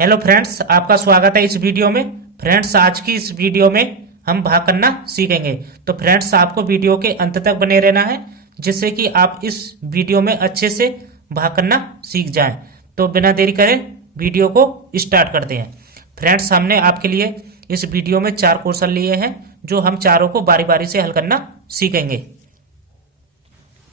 Hello friends, आपका स्वागत है इस वीडियो में। फ्रेंड्स, आज की इस वीडियो में हम भाग करना सीखेंगे। तो फ्रेंड्स, आपको वीडियो के अंत तक बने रहना है, जिससे कि आप इस वीडियो में अच्छे से भाग करना सीख जाएं। तो बिना देरी करे वीडियो को स्टार्ट करते हैं। फ्रेंड्स, हमने आपके लिए इस वीडियो में 4 क्वेश्चन लिए हैं, जो हम चारों को बारी बारी से हल करना सीखेंगे।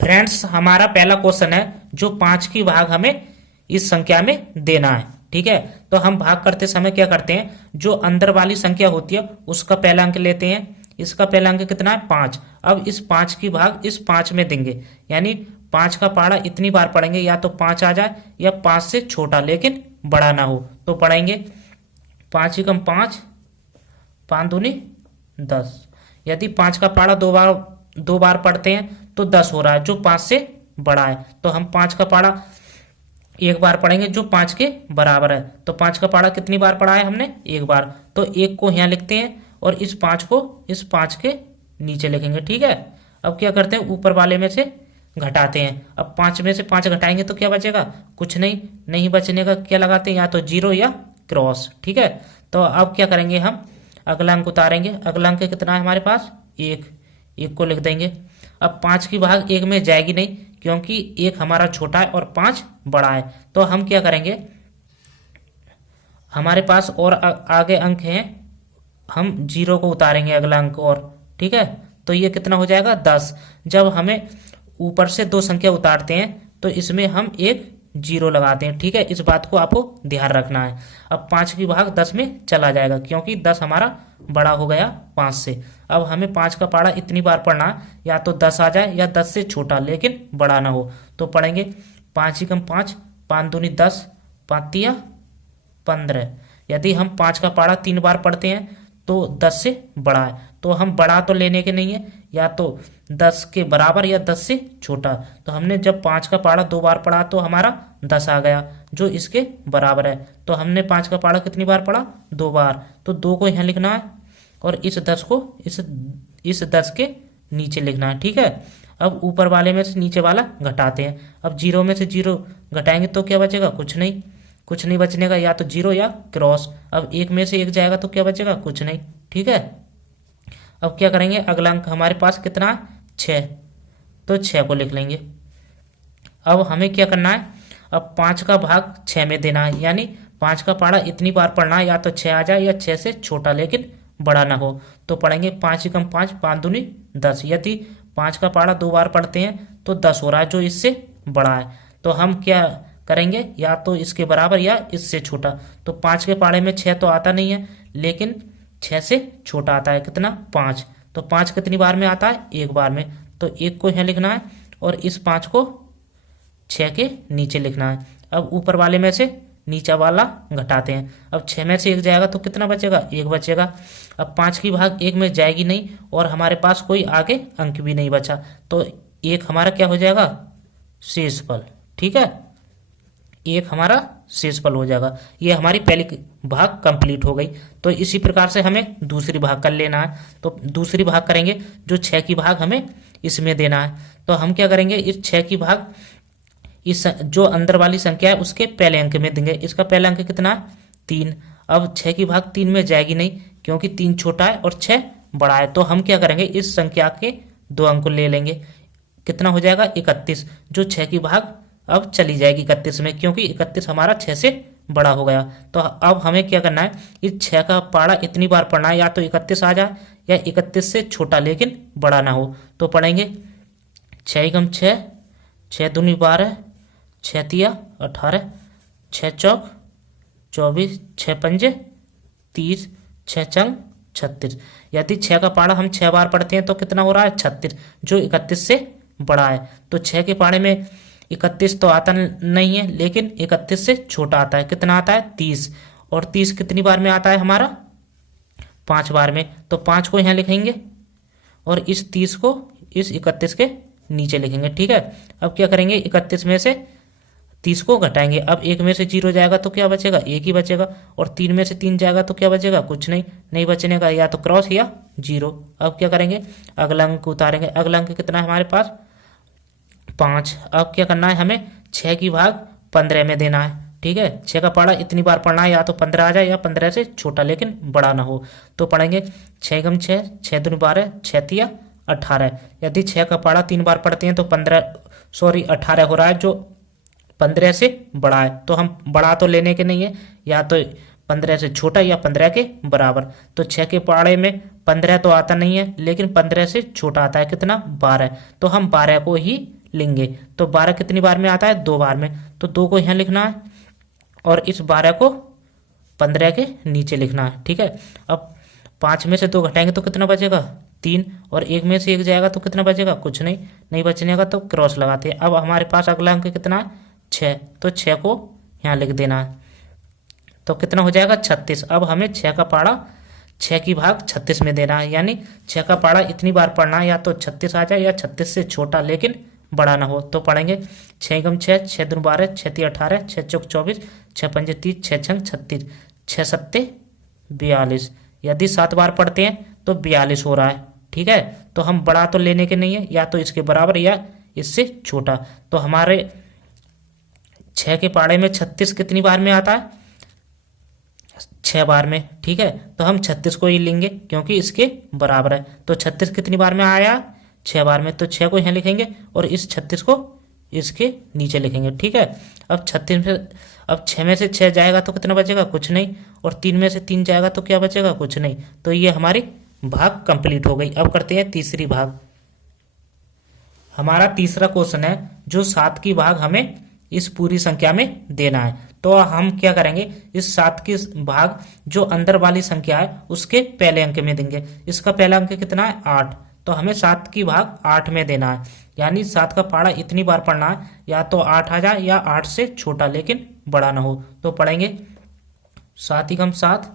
फ्रेंड्स, हमारा पहला क्वेश्चन है जो 5 की भाग हमें इस संख्या में देना है। ठीक है, तो हम भाग करते समय क्या करते हैं, जो अंदर वाली संख्या होती है उसका पहला अंक लेते हैं। इसका पहला अंक कितना है? 5। अब इस 5 की भाग इस 5 में देंगे, यानी 5 का पहाड़ा इतनी बार पढ़ेंगे, या तो 5 आ जाए या 5 से छोटा लेकिन बड़ा ना हो तो पढ़ेंगे 5 एकम 5, 5 दूनी 10। यदि 5 का पहाड़ा दो बार पढ़ते हैं तो 10 हो रहा है, जो 5 से बड़ा है। तो हम 5 का पहाड़ा एक बार पढ़ेंगे जो 5 के बराबर है। तो 5 का पहाड़ा कितनी बार पढ़ा है हमने? एक बार। तो 1 को यहाँ लिखते हैं और इस 5 को इस 5 के नीचे लिखेंगे। ठीक है, अब क्या करते हैं, ऊपर वाले में से घटाते हैं। अब 5 में से 5 घटाएंगे तो क्या बचेगा? कुछ नहीं बचने का क्या लगाते हैं, या तो 0 या क्रॉस। ठीक है, तो अब क्या करेंगे, हम अगला अंक उतारेंगे। अगला अंक कितना है हमारे पास? 1 को लिख देंगे। अब 5 की भाग 1 में जाएगी नहीं, क्योंकि 1 हमारा छोटा है और 5 बड़ा है। तो हम क्या करेंगे, हमारे पास और आगे अंक हैं, हम 0 को उतारेंगे अगला अंक और। ठीक है, तो ये कितना हो जाएगा? 10। जब हमें ऊपर से 2 संख्या उतारते हैं तो इसमें हम एक 0 लगाते हैं। ठीक है, इस बात को आपको ध्यान रखना है। अब 5 की भाग 10 में चला जाएगा, क्योंकि 10 हमारा बड़ा हो गया 5 से। अब हमें 5 का पहाड़ा इतनी बार पढ़ना है, या तो 10 आ जाए या 10 से छोटा लेकिन बड़ा ना हो। तो पढ़ेंगे 5 एकम 5, 5 दूनी 10, 5 तिया 15। यदि हम 5 का पहाड़ा 3 बार पढ़ते हैं तो 10 से बड़ा है, तो हम बड़ा तो लेने के नहीं है, या तो 10 के बराबर या 10 से छोटा। तो हमने जब 5 का पहाड़ा 2 बार पढ़ा तो हमारा 10 आ गया, जो इसके बराबर है। तो हमने 5 का पहाड़ा कितनी बार पढ़ा? 2 बार। तो 2 को यहाँ लिखना है और इस 10 को इस 10 के नीचे लिखना है। ठीक है, अब ऊपर वाले में से नीचे वाला घटाते हैं। अब 0 में से 0 घटाएंगे तो क्या बचेगा? कुछ नहीं बचने का, या तो 0 या क्रॉस। अब 1 में से 1 जाएगा तो क्या बचेगा? कुछ नहीं। ठीक है, अब क्या करेंगे, अगला अंक हमारे पास कितना है? 6। तो 6 को लिख लेंगे। अब हमें क्या करना है, अब 5 का भाग 6 में देना है, यानी 5 का पहाड़ा इतनी बार पढ़ना है, या तो 6 आ जाए या 6 से छोटा लेकिन बड़ा ना हो। तो पढ़ेंगे 5 एकम 5, 5 दूनी 10। यदि 5 का पहाड़ा 2 बार पढ़ते हैं तो 10 हो रहा है, जो इससे बड़ा है। तो हम क्या करेंगे, या तो इसके बराबर या इससे छोटा। तो 5 के पहाड़े में 6 तो आता नहीं है, लेकिन 6 से छोटा आता है। कितना? 5। तो 5 कितनी बार में आता है? एक बार में। तो 1 को यहाँ लिखना है और इस 5 को 6 के नीचे लिखना है। अब ऊपर वाले में से नीचा वाला घटाते हैं। अब 6 में से 1 जाएगा तो कितना बचेगा? 1 बचेगा। अब 5 की भाग 1 में जाएगी नहीं और हमारे पास कोई आगे अंक भी नहीं बचा, तो 1 हमारा क्या हो जाएगा? शेषफल। ठीक है, 1 हमारा शेषफल हो जाएगा। ये हमारी पहली भाग कंप्लीट हो गई। तो इसी प्रकार से हमें दूसरी भाग कर लेना है। तो दूसरी भाग करेंगे, जो 6 की भाग हमें इसमें देना है। तो हम क्या करेंगे, इस 6 की भाग इस जो अंदर वाली संख्या है उसके पहले अंक में देंगे। इसका पहला अंक कितना है? 3। अब 6 की भाग 3 में जाएगी नहीं, क्योंकि 3 छोटा है और 6 बड़ा है। तो हम क्या करेंगे, इस संख्या के 2 अंक ले लेंगे। कितना हो जाएगा? 31। जो 6 की भाग अब चली जाएगी 31 में, क्योंकि 31 हमारा 6 से बड़ा हो गया। तो अब हमें क्या करना है, इस 6 का पहाड़ा इतनी बार पढ़ना है, या तो 31 आ जाए या 31 से छोटा लेकिन बड़ा ना हो। तो पढ़ेंगे 6 एकम 6, 6 दूनी 12, 6 तिया 18, 6 चौक 24, 6 पंजे 30, 6 चंग 36। यदि 6 का पहाड़ा हम 6 बार पढ़ते हैं तो कितना हो रहा है? 36, जो 31 से बड़ा है। तो 6 के पहाड़े में 31 तो आता नहीं है, लेकिन 31 से छोटा आता है। कितना आता है? 30। और 30 कितनी बार में आता है हमारा? 5 बार में। तो 5 को यहाँ लिखेंगे और इस 30 को इस 31 के नीचे लिखेंगे। ठीक है, अब क्या करेंगे, 31 में से 30 को घटाएंगे। अब 1 में से 0 जाएगा तो क्या बचेगा? 1 ही बचेगा। और 3 में से 3 जाएगा तो क्या बचेगा? कुछ नहीं बचने का, या तो क्रॉस या 0। अब क्या करेंगे, अगला अंक उतारेंगे। अगला अंक कितना है हमारे पास? 5। अब क्या करना है, हमें 6 की भाग 15 में देना है। ठीक है, 6 का पाड़ा इतनी बार पढ़ना है, या तो 15 आ जाए या 15 से छोटा लेकिन बड़ा ना हो। तो पढ़ेंगे 6 गम 6, 6 दूनी 12, 6 तिया 18। यदि 6 का पाड़ा 3 बार पढ़ते हैं तो 18 हो रहा है, जो 15 से बड़ा है। तो हम बड़ा तो लेने के नहीं है, या तो 15 से छोटा या 15 के बराबर। तो 6 के पाड़े में 15 तो आता नहीं है, लेकिन 15 से छोटा आता है कितना, 12। तो हम 12 को ही लेंगे। तो 12 कितनी बार में आता है, 2 बार में। तो 2 को यहाँ लिखना है और इस 12 को 15 के नीचे लिखना है। ठीक है, अब 5 में से 2 घटाएंगे तो कितना बचेगा, 3। और 1 में से 1 जाएगा तो कितना बचेगा, कुछ नहीं बचने का, तो क्रॉस लगाते हैं। अब हमारे पास अगला अंक कितना है, 6। तो 6 को यहाँ लिख देना है, तो कितना हो जाएगा, 36। अब हमें 6 का पाड़ा 6 की भाग 36 में देना है, यानी 6 का पाड़ा इतनी बार पढ़ना है, या तो 36 आ जाए या 36 से छोटा लेकिन बड़ा ना हो। तो पढ़ेंगे 6 गम 6, 6 दूनी 12, 6 तिया 18, 6 चौक 24, 6 पंजे 30, 6 छंग 36, 6 सत्ते 42। यदि 7 बार पढ़ते हैं तो 42 हो रहा है। ठीक है, तो हम बड़ा तो लेने के नहीं है, या तो इसके बराबर या इससे छोटा। तो हमारे 6 के पाड़े में 36 कितनी बार में आता है, 6 बार में। ठीक है, तो हम 36 को ही लेंगे क्योंकि इसके बराबर है। तो 36 कितनी बार में आया, 6 बार में। तो 6 को यहाँ लिखेंगे और इस 36 को इसके नीचे लिखेंगे। ठीक है, अब 6 में से 6 जाएगा तो कितना बचेगा, कुछ नहीं। और 3 में से 3 जाएगा तो क्या बचेगा, कुछ नहीं। तो ये हमारी भाग कंप्लीट हो गई। अब करते हैं तीसरी भाग। हमारा तीसरा क्वेश्चन है, जो 7 की भाग हमें इस पूरी संख्या में देना है। तो हम क्या करेंगे, इस 7 की भाग जो अंदर वाली संख्या है उसके पहले अंक में देंगे। इसका पहला अंक कितना है, 8। तो हमें 7 की भाग 8 में देना है, यानी 7 का पाड़ा इतनी बार पढ़ना है, या तो 8 आ जाए या 8 से छोटा लेकिन बड़ा ना हो। तो पढ़ेंगे 7 ही कम 7,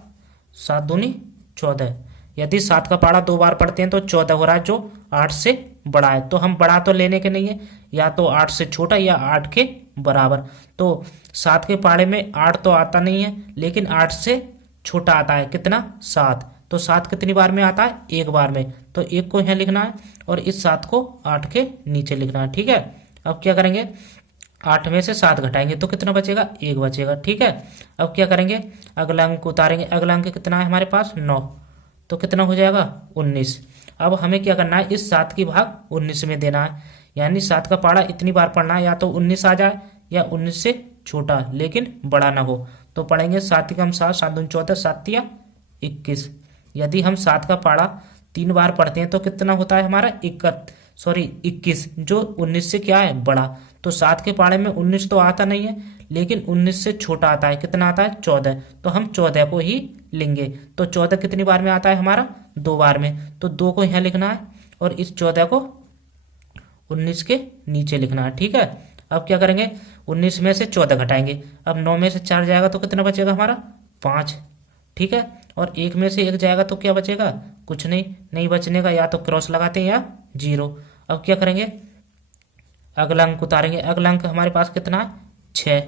7 दूनी 14। यदि 7 का पाड़ा 2 बार पढ़ते हैं तो 14 हो रहा है, जो 8 से बड़ा है। तो हम बड़ा तो लेने के नहीं है, या तो 8 से छोटा या 8 के बराबर। तो 7 के पाड़े में 8 तो आता नहीं है, लेकिन 8 से छोटा आता है कितना, 7। तो 7 कितनी बार में आता है, 1 बार में। तो 1 को यहाँ लिखना है और इस 7 को 8 के नीचे लिखना है। ठीक है, अब क्या करेंगे, 8 में से 7 घटाएंगे तो कितना बचेगा, 1 बचेगा। ठीक है, अब क्या करेंगे, अगला अंक उतारेंगे। अगला अंक कितना है हमारे पास, 9। तो कितना हो जाएगा, 19। अब हमें क्या करना है, इस 7 की भाग 19 में देना है, यानी 7 का पाड़ा इतनी बार पढ़ना है, या तो 19 आ जाए या 19 से छोटा लेकिन बड़ा ना हो। तो पढ़ेंगे 7 कम 7, 7 दूनी 14, 7 तिया 21। यदि हम 7 का पाड़ा 3 बार पढ़ते हैं तो कितना होता है हमारा, 21, जो 19 से क्या है, बड़ा। तो 7 के पाड़े में 19 तो आता नहीं है, लेकिन 19 से छोटा आता है, कितना आता है, 14। तो हम 14 को ही लेंगे। तो 14 कितनी बार में आता है हमारा, 2 बार में। तो 2 को यहाँ लिखना है और इस 14 को 19 के नीचे लिखना है। ठीक है, अब क्या करेंगे, 19 में से 14 घटाएंगे। अब 9 में से 4 जाएगा तो कितना बचेगा हमारा, 5। ठीक है, और 1 में से 1 जाएगा तो क्या बचेगा, कुछ नहीं बचने का, या तो क्रॉस लगाते हैं या 0। अब क्या करेंगे, अगला अंक उतारेंगे। अगला अंक हमारे पास कितना है, 6।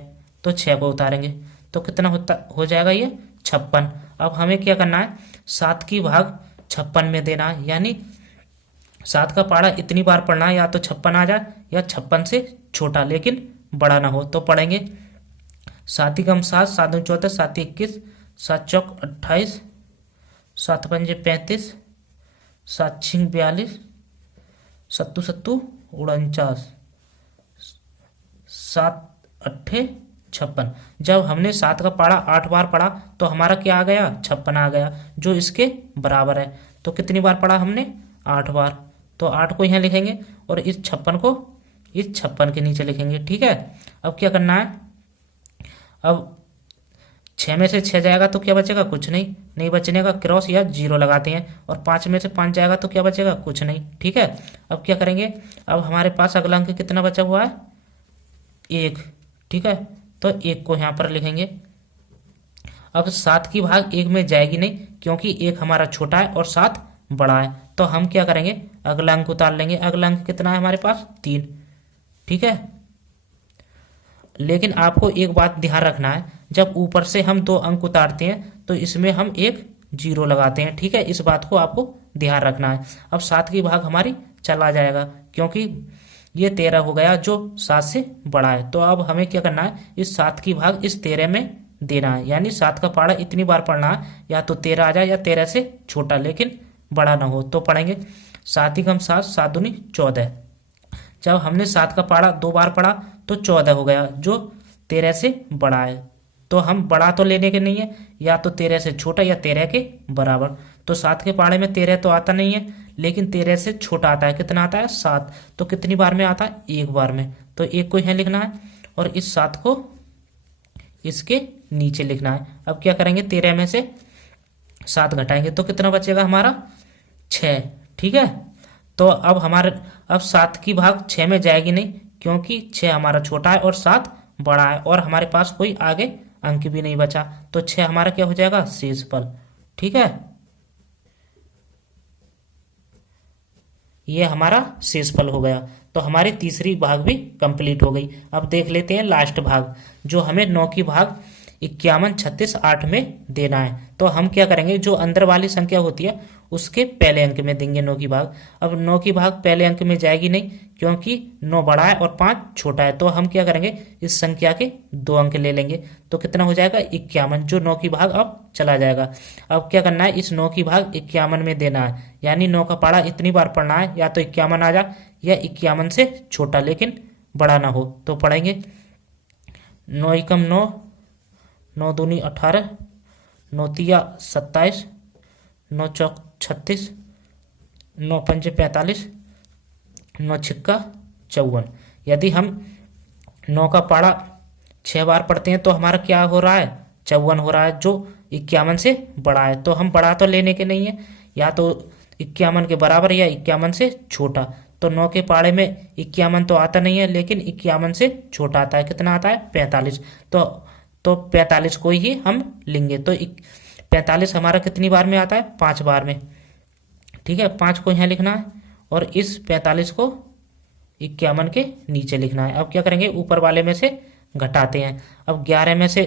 तो 6 को उतारेंगे तो कितना हो जाएगा, ये 56। अब हमें क्या करना है, 7 की भाग 56 में देना है, यानी 7 का पाड़ा इतनी बार पढ़ना है, या तो 56 आ जाए या 56 से छोटा लेकिन बड़ा ना हो। तो पढ़ेंगे 7 ही कम 7, 7 दूनी 14, 7 तिया 21, 7 चौक 28, 7 पंजे 35, 7 छिंग 42, 7 सत्तू 49, 7 अट्ठे 56। जब हमने 7 का पाड़ा 8 बार पढ़ा तो हमारा क्या आ गया, 56 आ गया, जो इसके बराबर है। तो कितनी बार पढ़ा हमने, 8 बार। तो 8 को यहाँ लिखेंगे और इस 56 को इस 56 के नीचे लिखेंगे। ठीक है, अब क्या करना है, अब 6 में से 6 जाएगा तो क्या बचेगा, कुछ नहीं बचने का, क्रॉस या 0 लगाते हैं। और 5 में से 5 जाएगा तो क्या बचेगा, कुछ नहीं। ठीक है, अब क्या करेंगे, अब हमारे पास अगला अंक कितना बचा हुआ है, 1। ठीक है, तो 1 को यहाँ पर लिखेंगे। अब 7 की भाग 1 में जाएगी नहीं, क्योंकि 1 हमारा छोटा है और 7 बड़ा है। तो हम क्या करेंगे, अगला अंक उतार लेंगे। अगला अंक कितना है हमारे पास, 3। ठीक है, लेकिन आपको एक बात ध्यान रखना है, जब ऊपर से हम 2 अंक उतारते हैं तो इसमें हम एक 0 लगाते हैं। ठीक है, इस बात को आपको ध्यान रखना है। अब 7 की भाग हमारी चला जाएगा, क्योंकि ये 13 हो गया जो 7 से बड़ा है। तो अब हमें क्या करना है, इस 7 की भाग इस 13 में देना है, यानी 7 का पाड़ा इतनी बार पढ़ना है, या तो 13 आ जाए या 13 से छोटा लेकिन बड़ा ना हो। तो पढ़ेंगे 7 ही कम 7, 7 दूनी 14। जब हमने 7 का पाड़ा 2 बार पढ़ा तो 14 हो गया जो 13 से बड़ा है। तो हम बड़ा तो लेने के नहीं है, या तो 13 से छोटा या 13 के बराबर। तो 7 के पाड़े में 13 तो आता नहीं है, लेकिन 13 से छोटा आता है। कितना आता है, 7। तो कितनी बार में आता है, एक बार में। तो एक को यहाँ लिखना है और इस 7 को इसके नीचे लिखना है। अब क्या करेंगे, 13 में से 7 घटाएंगे तो कितना बचेगा हमारा, 6। ठीक है। तो अब हमारे अब 7 की भाग 6 में जाएगी नहीं, क्योंकि 6 हमारा छोटा है और 7 बड़ा है, और हमारे पास कोई आगे अंक भी नहीं बचा। तो 6 हमारा क्या हो जाएगा, शेषफल। ठीक है, ये हमारा शेषफल हो गया। तो हमारी तीसरी भाग भी कंप्लीट हो गई। अब देख लेते हैं लास्ट भाग, जो हमें 9 की भाग 51, 36, 8 में देना है। तो हम क्या करेंगे, जो अंदर वाली संख्या होती है उसके पहले अंक में देंगे 9 की भाग। अब 9 की भाग पहले अंक में जाएगी नहीं, क्योंकि 9 बड़ा है और 5 छोटा है। तो हम क्या करेंगे, इस संख्या के 2 अंक ले लेंगे। तो कितना हो जाएगा, 51, जो 9 की भाग अब चला जाएगा। अब क्या करना है, इस 9 की भाग 51 में देना है, यानी 9 का पाड़ा इतनी बार पढ़ना है, या तो 51 आ जाए या 51 से छोटा लेकिन बड़ा ना हो। तो पढ़ेंगे 9 एकम 9, 9 दूनी 18, 9 तिया 27, 9 चौक 36, 9 पंजे 45, 9 छिक्का 54। यदि हम 9 का पाड़ा 6 बार पढ़ते हैं तो हमारा क्या हो रहा है, 54 हो रहा है, जो 51 से बड़ा है। तो हम बड़ा तो लेने के नहीं है, या तो 51 के बराबर या 51 से छोटा। तो 9 के पाड़े में 51 तो आता नहीं है, लेकिन 51 से छोटा आता है। कितना आता है, 45। तो 45 को ही हम लेंगे। तो 45 हमारा कितनी बार में आता है, 5 बार में। ठीक है, 5 को यहाँ लिखना है और इस 45 को 51 के नीचे लिखना है। अब क्या करेंगे, ऊपर वाले में से घटाते हैं। अब 11 में से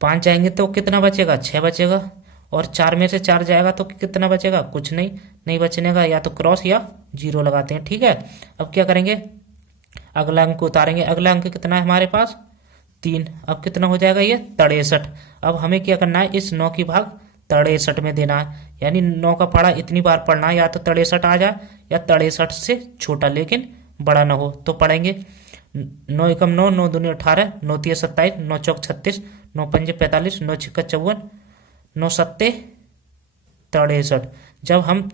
5 जाएंगे तो कितना बचेगा, 6 बचेगा, और 4 में से 4 जाएगा तो कितना बचेगा, कुछ नहीं बचने का, या तो क्रॉस या 0 लगाते हैं। ठीक है, अब क्या करेंगे, अगला अंक उतारेंगे। अगला अंक कितना है हमारे पास, 3। अब कितना हो जाएगा, ये 63। अब हमें क्या करना है, इस 9 की भाग 63 में देना है, यानी 9 का पाड़ा इतनी बार पढ़ना है, या तो 63 आ जाए या 63 से छोटा लेकिन बड़ा ना हो। तो पढ़ेंगे 9 एकम 9, 9 दूनी 18, 9 तिया 27, 9 चौक 36, 9 पंजे 45, 9 छिक्का 54, 9 सत्ते 63। जब हम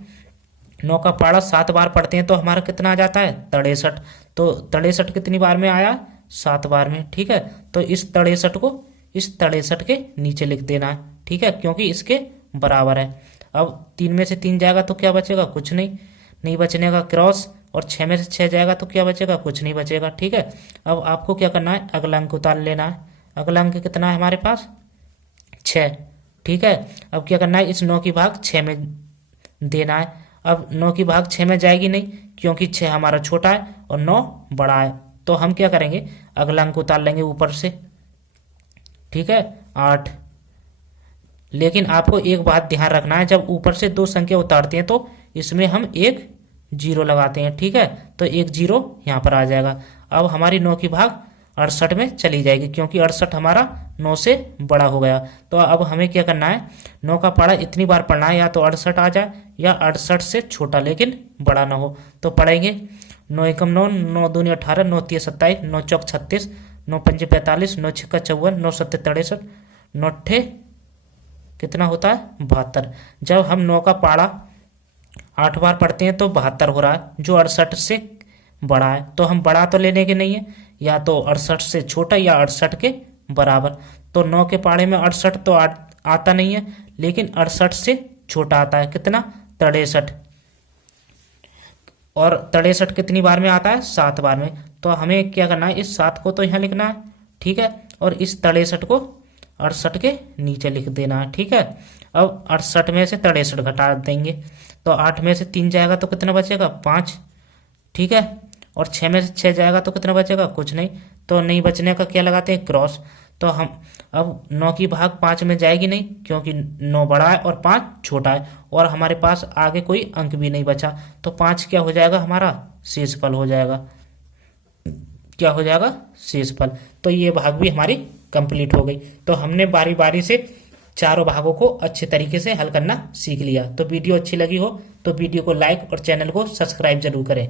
9 का पाड़ा 7 बार पढ़ते हैं तो हमारा कितना आ जाता है, 63। तो 63 कितनी बार में आया, 7 बार में। ठीक है, तो इस 63 को इस 63 के नीचे लिख देना है। ठीक है, क्योंकि इसके बराबर है। अब 3 में से 3 जाएगा तो क्या बचेगा, कुछ नहीं बचने का, क्रॉस। और 6 में से 6 जाएगा तो क्या बचेगा, कुछ नहीं बचेगा। ठीक है, अब आपको क्या करना है, अगला अंक उतार लेना है। अगला अंक कितना है हमारे पास, 6। ठीक है, अब क्या करना है, इस 9 की भाग 6 में देना है। अब 9 की भाग 6 में जाएगी नहीं, क्योंकि 6 हमारा छोटा है और 9 बड़ा है। तो हम क्या करेंगे, अगला अंक उतार लेंगे ऊपर से। ठीक है, 8। लेकिन आपको एक बात ध्यान रखना है, जब ऊपर से 2 संख्या उतारते हैं तो इसमें हम एक 0 लगाते हैं। ठीक है, तो एक 0 यहाँ पर आ जाएगा। अब हमारी 9 की भाग 68 में चली जाएगी, क्योंकि 68 हमारा 9 से बड़ा हो गया। तो अब हमें क्या करना है, 9 का पाड़ा इतनी बार पढ़ना है, या तो 68 आ जाए या 68 से छोटा लेकिन बड़ा ना हो। तो पढ़ेंगे 9 एकम 9, 9 दूनी 18, 9 तिया 27, 9 चौक 36, 9 पंजे 45, 9 छिक्का 54, 9 सत्ते 63, 9 अट्ठे कितना होता है, 72। जब हम 9 का पाड़ा 8 बार पढ़ते हैं तो 72 हो रहा है, जो 68 से बड़ा है। तो हम बड़ा तो लेने के नहीं है, या तो 68 से छोटा या 68 के बराबर। तो 9 के पाड़े में 68 तो आता नहीं है, लेकिन 68 से छोटा आता है। कितना, 63। और 63 कितनी बार में आता है, 7 बार में। तो हमें क्या करना है, इस 7 को तो यहाँ लिखना है। ठीक है, और इस 63 को 68 के नीचे लिख देना है। ठीक है, अब 68 में से 63 घटा देंगे, तो 8 में से 3 जाएगा तो कितना बचेगा, 5। ठीक है, और 6 में से 6 जाएगा तो कितना बचेगा, कुछ नहीं। तो नहीं बचने का क्या लगाते हैं, क्रॉस। तो हम अब 9 की भाग 5 में जाएगी नहीं, क्योंकि 9 बड़ा है और 5 छोटा है, और हमारे पास आगे कोई अंक भी नहीं बचा। तो 5 क्या हो जाएगा, हमारा शेषफल हो जाएगा। क्या हो जाएगा, शेषफल। तो ये भाग भी हमारी कंप्लीट हो गई। तो हमने बारी बारी से चारों भागों को अच्छे तरीके से हल करना सीख लिया। तो वीडियो अच्छी लगी हो तो वीडियो को लाइक और चैनल को सब्सक्राइब जरूर करें।